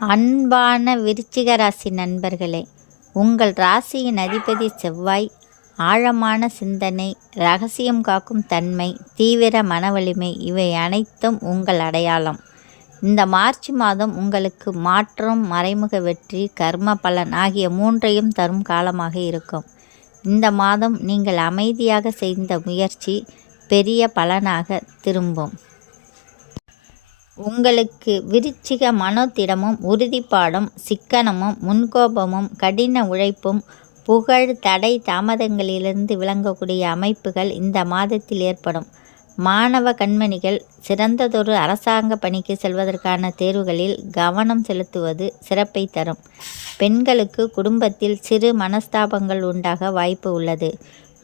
அன்பான விருச்சிக ராசி நண்பர்களே, உங்கள் ராசியின் அதிபதி செவ்வாய் ஆழமான சிந்தனை, இரகசியம் காக்கும் தன்மை, தீவிர மனவலிமை இவை அனைத்தும் உங்கள் அடையாளம். இந்த மார்ச் மாதம் உங்களுக்கு மாற்றம், மறைமுக வெற்றி, கர்ம பலன் ஆகிய மூன்றையும் தரும் காலமாக இருக்கும். இந்த மாதம் நீங்கள் அமைதியாக செய்த முயற்சி பெரிய பலனாக திரும்பும். உங்களுக்கு விருச்சிக மனோதிடமும், உறுதிப்பாடும், சிக்கனமும், முன்கோபமும், கடின உழைப்பும், புகழ், தடை, தாமதங்களிலிருந்து விளங்கக்கூடிய அமைப்புகள் இந்த மாதத்தில் ஏற்படும். மாணவ கண்மணிகள் சிறந்ததொரு அரசாங்க பணிக்கு செல்வதற்கான தேர்வுகளில் கவனம் செலுத்துவது சிறப்பை தரும். பெண்களுக்கு குடும்பத்தில் சிறு மனஸ்தாபங்கள் உண்டாக வாய்ப்பு உள்ளது.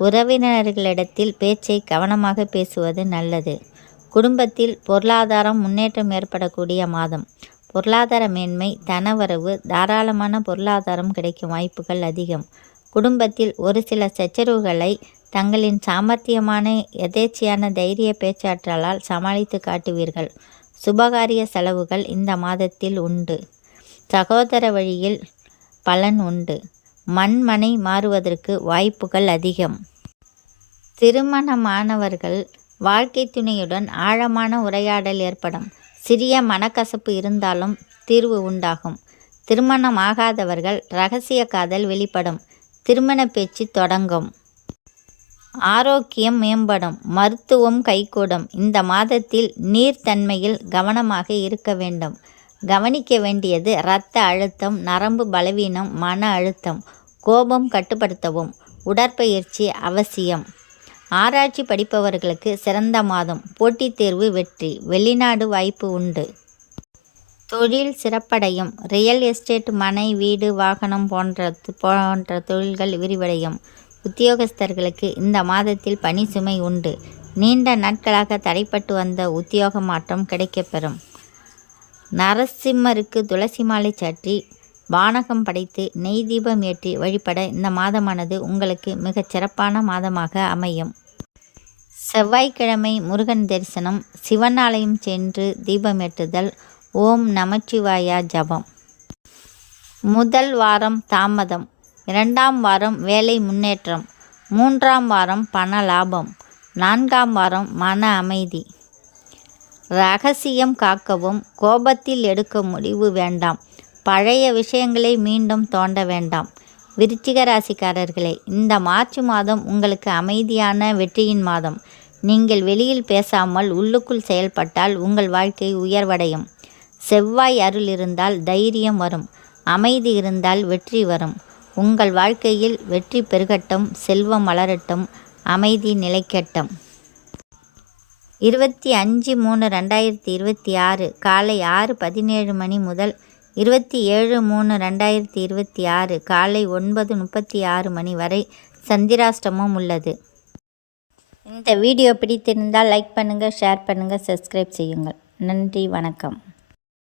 உறவினர்களிடத்தில் பேச்சை கவனமாக பேசுவது நல்லது. குடும்பத்தில் பொருளாதாரம் முன்னேற்றம் ஏற்படக்கூடிய மாதம். பொருளாதார மேன்மை, தனவரவு, தாராளமான பொருளாதாரம் கிடைக்கும் வாய்ப்புகள் அதிகம். குடும்பத்தில் ஒரு சில சச்சரவுகளை தங்களின் சாமர்த்தியமான எதேச்சையான தைரிய பேச்சாற்றலால் சமாளித்து காட்டுவீர்கள். சுபகாரிய செலவுகள் இந்த மாதத்தில் உண்டு. சகோதர வழியில் பலன் உண்டு. மண்மனை மாறுவதற்கு வாய்ப்புகள் அதிகம். திருமணமானவர்கள் வாழ்க்கை துணையுடன் ஆழமான உரையாடல் ஏற்படும். சிறிய மனக்கசப்பு இருந்தாலும் தீர்வு உண்டாகும். திருமணம் ஆகாதவர்கள் இரகசிய காதல் வெளிப்படும். திருமண பேச்சு தொடங்கும். ஆரோக்கியம் மேம்படும். மருத்துவம் கைகூடும். இந்த மாதத்தில் நீர்த்தன்மையில் கவனமாக இருக்க வேண்டும். கவனிக்க வேண்டியது இரத்த அழுத்தம், நரம்பு பலவீனம், மன அழுத்தம். கோபம் கட்டுப்படுத்தவும். உடற்பயிற்சி அவசியம். ஆராய்ச்சி படிப்பவர்களுக்கு சிறந்த மாதம். போட்டித் தேர்வு வெற்றி. வெளிநாடு வாய்ப்பு உண்டு. தொழில் சிறப்படையும். ரியல் எஸ்டேட், மனை, வீடு, வாகனம் போன்ற தொழில்கள் விரிவடையும். உத்தியோகஸ்தர்களுக்கு இந்த மாதத்தில் பணி சுமை உண்டு. நீண்ட நாட்களாக தடைப்பட்டு வந்த உத்தியோக மாற்றம் கிடைக்கப்பெறும். நரசிம்மருக்கு துளசி மாலை சாற்றி, வானகம் படைத்து, நெய் தீபம் ஏற்றி வழிபட இந்த மாதமானது உங்களுக்கு மிகச் சிறப்பான மாதமாக அமையும். செவ்வாய்க்கிழமை முருகன் தரிசனம், சிவன் ஆலயம் சென்று தீபமேற்றுதல், ஓம் நமச்சிவாயா ஜபம். முதல் வாரம் தாமதம், 2ஆம் வாரம் வேலை முன்னேற்றம், 3ஆம் வாரம் பண லாபம், 4ஆம் வாரம் மன அமைதி. இரகசியம் காக்கவும். கோபத்தில் எடுக்க முடிவு வேண்டாம். பழைய விஷயங்களை மீண்டும் தோண்ட வேண்டாம். விருச்சிக ராசிக்காரர்களே, இந்த மார்ச் மாதம் உங்களுக்கு அமைதியான வெற்றியின் மாதம். நீங்கள் வெளியில் பேசாமல் உள்ளுக்குள் செயல்பட்டால் உங்கள் வாழ்க்கை உயர்வடையும். செவ்வாய் அருள் இருந்தால் தைரியம் வரும். அமைதி இருந்தால் வெற்றி வரும். உங்கள் வாழ்க்கையில் வெற்றி பெருகட்டும், செல்வம் மலரட்டும், அமைதி நிலைக்கட்டும். 25/3/2026 காலை 6:17 மணி முதல் 27/3/2026 காலை 9:36 மணி வரை சந்திராஷ்டமம் உள்ளது. இந்த வீடியோ பிடித்திருந்தால் லைக் பண்ணுங்கள், ஷேர் பண்ணுங்கள், சப்ஸ்கிரைப் செய்யுங்கள். நன்றி, வணக்கம்.